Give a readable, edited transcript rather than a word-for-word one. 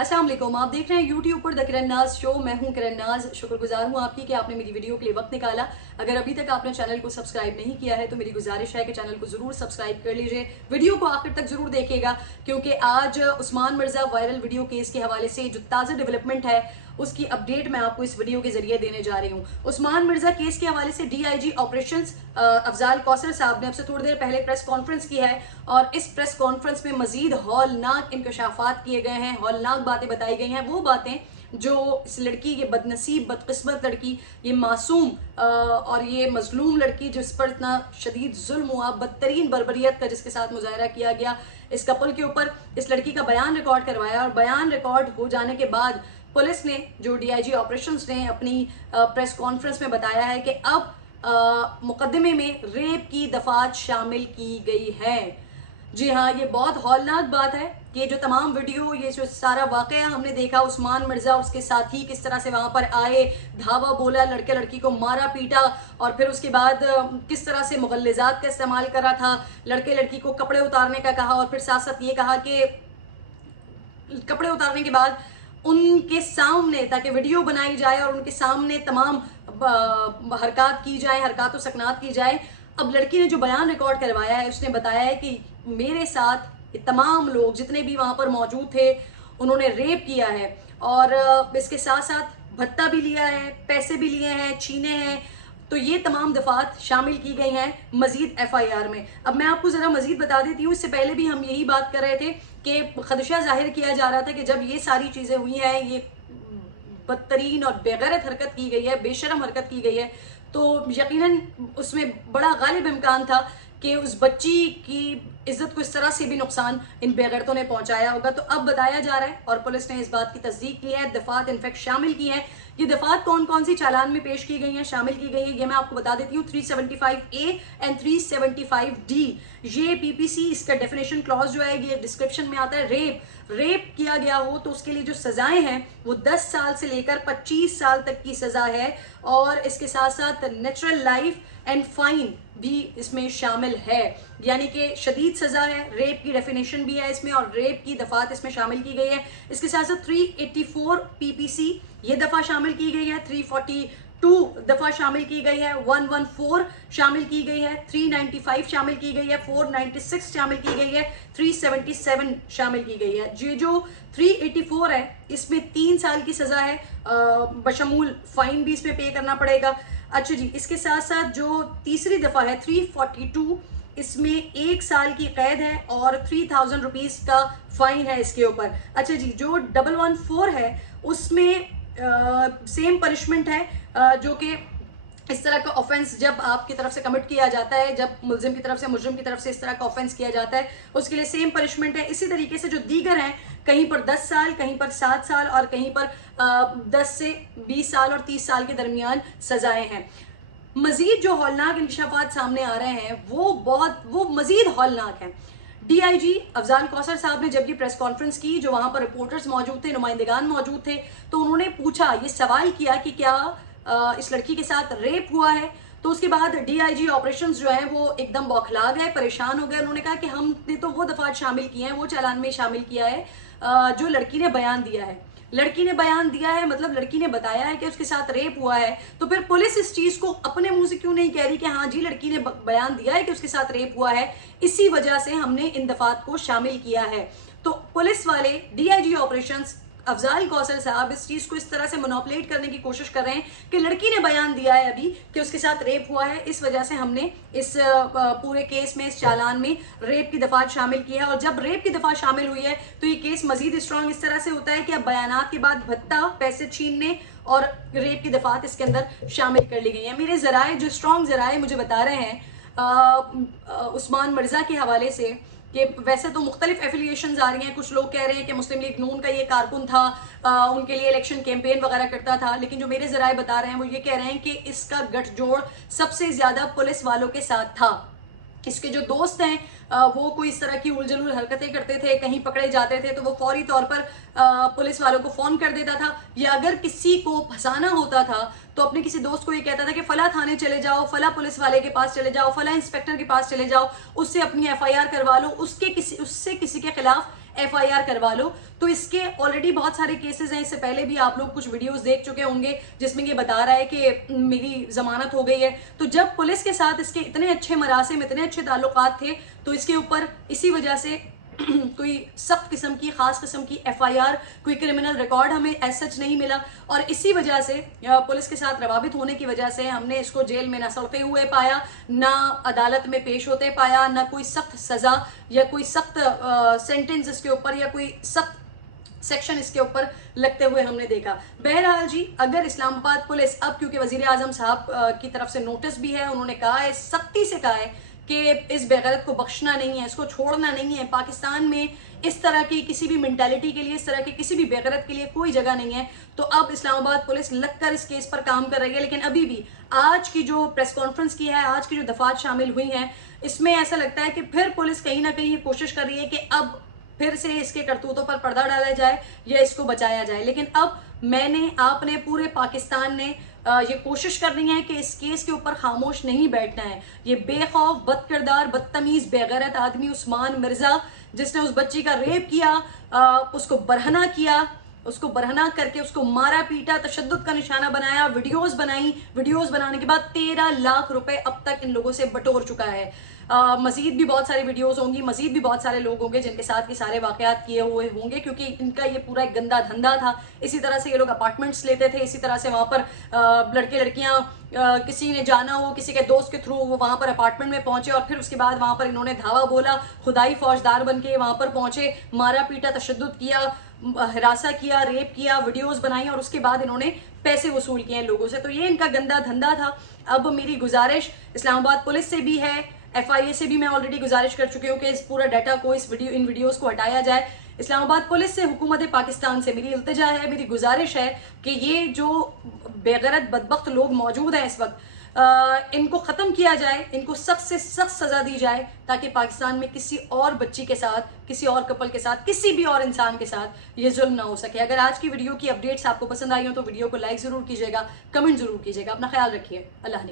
अस्सलाम वालेकुम, आप देख रहे हैं यूट्यूब पर द किरण नाज शो। मैं हूं किरण नाज। शुक्रगुजार हूं आपकी कि आपने मेरी वीडियो के लिए वक्त निकाला। अगर अभी तक आपने चैनल को सब्सक्राइब नहीं किया है तो मेरी गुजारिश है कि चैनल को जरूर सब्सक्राइब कर लीजिए, वीडियो को आखिर तक जरूर देखिएगा, क्योंकि आज Usman Mirza viral video case के हवाले से जो ताज़ा डेवलपमेंट है उसकी अपडेट मैं आपको इस वीडियो के जरिए देने जा रही हूँ। उस्मान मिर्जा केस के हवाले से डीआईजी ऑपरेशंस अफजाल कौसर साहब ने अब से थोड़ी देर पहले प्रेस कॉन्फ्रेंस की है और इस प्रेस कॉन्फ्रेंस में मजीद हौलनाक इंकशाफात किए गए हैं, हौलनाक बातें बताई गई हैं। वो बातें जो इस लड़की, ये बदनसीब बदकिस्मत लड़की, ये मासूम और ये मजलूम लड़की जिस पर इतना शदीद जुल्म हुआ, बदतरीन बर्बरियत का जिसके साथ मुजाहरा किया गया, इस कपल के ऊपर इस लड़की का बयान रिकॉर्ड करवाया और बयान रिकॉर्ड हो जाने के बाद पुलिस ने, जो डीआईजी ऑपरेशंस ने अपनी प्रेस कॉन्फ्रेंस में बताया है कि अब मुकदमे में रेप की दफात शामिल की गई है। जी हाँ, ये बहुत हौलनाक बात है कि जो तमाम वीडियो, ये जो सारा वाकया हमने देखा, उस्मान मिर्जा उसके साथी किस तरह से वहां पर आए, धावा बोला, लड़के लड़की को मारा पीटा और फिर उसके बाद किस तरह से मुगल्लिजात का इस्तेमाल करा था, लड़के लड़की को कपड़े उतारने का कहा और फिर साथ साथ ये कहा कि कपड़े उतारने के बाद उनके सामने, ताकि वीडियो बनाई जाए और उनके सामने तमाम हरकत की जाए, हरकत और सकनात की जाए। अब लड़की ने जो बयान रिकॉर्ड करवाया है उसने बताया है कि मेरे साथ ये तमाम लोग जितने भी वहां पर मौजूद थे उन्होंने रेप किया है और इसके साथ साथ भत्ता भी लिया है, पैसे भी लिए हैं, छीने हैं। तो ये तमाम दफात शामिल की गई हैं मजीद एफआईआर में। अब मैं आपको ज़रा मजीद बता देती हूँ, इससे पहले भी हम यही बात कर रहे थे कि खदशा जाहिर किया जा रहा था कि जब ये सारी चीज़ें हुई हैं, ये बदतरीन और बेगैरत हरकत की गई है, बेशरम हरकत की गई है, तो यकीनन उसमें बड़ा गालिब इम्कान था कि उस बच्ची की इज्जत को इस तरह से भी नुकसान इन बेगैरतों ने पहुंचाया होगा। तो अब बताया जा रहा है और पुलिस ने इस बात की तस्दीक की है, दफात इनफैक्ट शामिल की है। ये दफात कौन कौन सी चालान में पेश की गई हैं, शामिल की गई हैं, ये मैं आपको बता देती हूँ। 375A एंड 375D, ये पीपीसी, इसका डेफिनेशन क्लॉज जो है ये डिस्क्रिप्शन में आता है। रेप किया गया हो तो उसके लिए जो सजाएं हैं वो 10 साल से लेकर 25 साल तक की सजा है और इसके साथ साथ नेचुरल लाइफ एंड फाइन भी इसमें शामिल है, यानी कि शदीद सजा है। रेप की डेफिनेशन भी है इसमें और रेप की दफात इसमें शामिल की गई है। इसके साथ साथ 384 पीपीसी ये दफा शामिल की गई है, 342 दफा शामिल की गई है, 114 शामिल की गई है, 395 शामिल की गई है, 496 शामिल की गई है, 377 शामिल की गई है। ये जो 384 है इसमें 3 साल की सजा है, बशमूल फाइन भी इसमें पे करना पड़ेगा। अच्छा जी, इसके साथ साथ जो तीसरी दफा है 342, इसमें 1 साल की कैद है और 3000 रुपीज का फाइन है इसके ऊपर। अच्छा जी, जो 114 है उसमें सेम पनिशमेंट है, जो कि इस तरह का ऑफेंस जब आपकी तरफ से कमिट किया जाता है, जब मुल्जिम की तरफ से, मुजरिम की तरफ से इस तरह का ऑफेंस किया जाता है उसके लिए सेम पनिशमेंट है। इसी तरीके से जो दीगर हैं, कहीं पर 10 साल, कहीं पर 7 साल और कहीं पर 10 से 20 साल और 30 साल के दरमियान सजाएं हैं। मजीद जो हौलनाक इंकशाफात सामने आ रहे हैं वो मजीद हौलनाक हैं। डीआईजी अफजाल कौसर साहब ने जब ये प्रेस कॉन्फ्रेंस की, जो वहां पर रिपोर्टर्स मौजूद थे, नुमाइंदगान मौजूद थे, तो उन्होंने पूछा, ये सवाल किया कि क्या इस लड़की के साथ रेप हुआ है। तो उसके बाद डीआईजी ऑपरेशंस जो है वो एकदम बौखला गए, परेशान हो गए। उन्होंने कहा कि हमने तो वो दफात शामिल किए हैं, वो चालान में शामिल किया है जो लड़की ने बयान दिया है। लड़की ने बयान दिया है मतलब लड़की ने बताया है कि उसके साथ रेप हुआ है, तो फिर पुलिस इस चीज को अपने मुंह से क्यों नहीं कह रही कि हाँ जी लड़की ने बयान दिया है कि उसके साथ रेप हुआ है, इसी वजह से हमने इन दफात को शामिल किया है। तो पुलिस वाले, डीआईजी ऑपरेशंस अफजाल कौसर साहब इस चीज को इस तरह से मोनोपलेट करने की कोशिश कर रहे हैं कि लड़की ने बयान दिया है अभी कि उसके साथ रेप हुआ है, इस वजह से हमने इस पूरे केस में, इस चालान में रेप की दफात शामिल की है। और जब रेप की दफात शामिल हुई है तो ये केस मजीद स्ट्रांग इस तरह से होता है कि अब बयानात के बाद भत्ता, पैसे छीनने और रेप की दफात इसके अंदर शामिल कर ली गई है। मेरे जराए, जो स्ट्रांग जराए मुझे बता रहे हैं उस्मान मिर्जा के हवाले से, कि वैसे तो मुख्तलिफ एफिलिएशंस आ रही हैं, कुछ लोग कह रहे हैं कि मुस्लिम लीग नून का ये कारकुन था, उनके लिए इलेक्शन कैंपेन वगैरह करता था, लेकिन जो मेरे जराए बता रहे हैं वो ये कह रहे हैं कि इसका गठजोड़ सबसे ज्यादा पुलिस वालों के साथ था। इसके जो दोस्त हैं वो कोई इस तरह की उलझुल हरकतें करते थे, कहीं पकड़े जाते थे तो वो फौरी तौर पर पुलिस वालों को फोन कर देता था, या अगर किसी को फंसाना होता था तो अपने किसी दोस्त को ये कहता था कि फला थाने चले जाओ, फला पुलिस वाले के पास चले जाओ, फला इंस्पेक्टर के पास चले जाओ, उससे अपनी एफआईआर करवा लो, उससे किसी के खिलाफ FIR करवा लो। तो इसके ऑलरेडी बहुत सारे केसेस हैं, इससे पहले भी आप लोग कुछ वीडियोस देख चुके होंगे जिसमें ये बता रहा है कि मेरी जमानत हो गई है। तो जब पुलिस के साथ इसके इतने अच्छे मरासिम, इतने अच्छे ताल्लुकात थे, तो इसके ऊपर इसी वजह से कोई सख्त किस्म की, खास किस्म की FIR, कोई क्रिमिनल रिकॉर्ड हमें एज सच नहीं मिला। और इसी वजह से पुलिस के साथ रवाबित होने की वजह से हमने इसको जेल में ना सड़ते हुए पाया, ना अदालत में पेश होते पाया, ना कोई सख्त सजा या कोई सख्त सेंटेंस इसके ऊपर या कोई सख्त सेक्शन इसके ऊपर लगते हुए हमने देखा। बहरहाल जी, अगर इस्लामाबाद पुलिस अब, क्योंकि वजीर आजम साहब की तरफ से नोटिस भी है, उन्होंने कहा है, सख्ती से कहा है कि इस बेगैरत को बख्शना नहीं है, इसको छोड़ना नहीं है। पाकिस्तान में इस तरह की किसी भी मेंटालिटी के लिए, इस तरह की किसी भी बेगैरत के लिए कोई जगह नहीं है। तो अब इस्लामाबाद पुलिस लगकर इस केस पर काम कर रही है। लेकिन अभी भी आज की जो प्रेस कॉन्फ्रेंस की है, आज की जो दफात शामिल हुई हैं, इसमें ऐसा लगता है कि फिर पुलिस कहीं ना कहीं ये कोशिश कर रही है कि अब फिर से इसके करतूतों पर पर्दा डाला जाए या इसको बचाया जाए। लेकिन अब मैंने, आपने, पूरे पाकिस्तान ने ये कोशिश करनी है कि इस केस के ऊपर खामोश नहीं बैठना है। ये बेखौफ, बदकिरदार, बदतमीज, बेगैरत आदमी उस्मान मिर्जा, जिसने उस बच्ची का रेप किया, उसको बरहना किया, उसको बरहना करके उसको मारा पीटा, तशद्दुद का निशाना बनाया, वीडियोस बनाई, वीडियोस बनाने के बाद 13 लाख रुपए अब तक इन लोगों से बटोर चुका है। मजीद भी बहुत सारी वीडियोस होंगी, मजीद भी बहुत सारे लोग होंगे जिनके साथ ये सारे वाकयात किए हुए होंगे, क्योंकि इनका ये पूरा एक गंदा धंधा था। इसी तरह से ये लोग अपार्टमेंट्स लेते थे, इसी तरह से वहाँ पर लड़के लड़कियाँ, किसी ने जाना हो, किसी के दोस्त के थ्रू वो वहाँ पर अपार्टमेंट में पहुंचे और फिर उसके बाद वहाँ पर इन्होंने धावा बोला, खुदाई फौजदार बन के वहाँ पर पहुंचे, मारा पीटा, तशद्दुद किया, हरासा किया, रेप किया, वीडियोस बनाई और उसके बाद इन्होंने पैसे वसूल किए लोगों से। तो ये इनका गंदा धंधा था। अब मेरी गुजारिश इस्लामाबाद पुलिस से भी है, FIA से भी मैं ऑलरेडी गुजारिश कर चुकी हूँ कि इस पूरा डाटा को, इन वीडियोस को हटाया जाए। इस्लामाबाद पुलिस से, हुकूमत पाकिस्तान से मेरी इल्तिजा है, मेरी गुजारिश है कि ये जो बेगैरत बदबख्त लोग मौजूद हैं इस वक्त, इनको ख़त्म किया जाए, इनको सख्त से सख्त सज़ा दी जाए, ताकि पाकिस्तान में किसी और बच्ची के साथ, किसी और कपल के साथ, किसी भी और इंसान के साथ ये जुल्म ना हो सके। अगर आज की वीडियो की अपडेट्स आपको पसंद आई हो तो वीडियो को लाइक ज़रूर कीजिएगा, कमेंट ज़रूर कीजिएगा। अपना ख्याल रखिए। अल्लाह।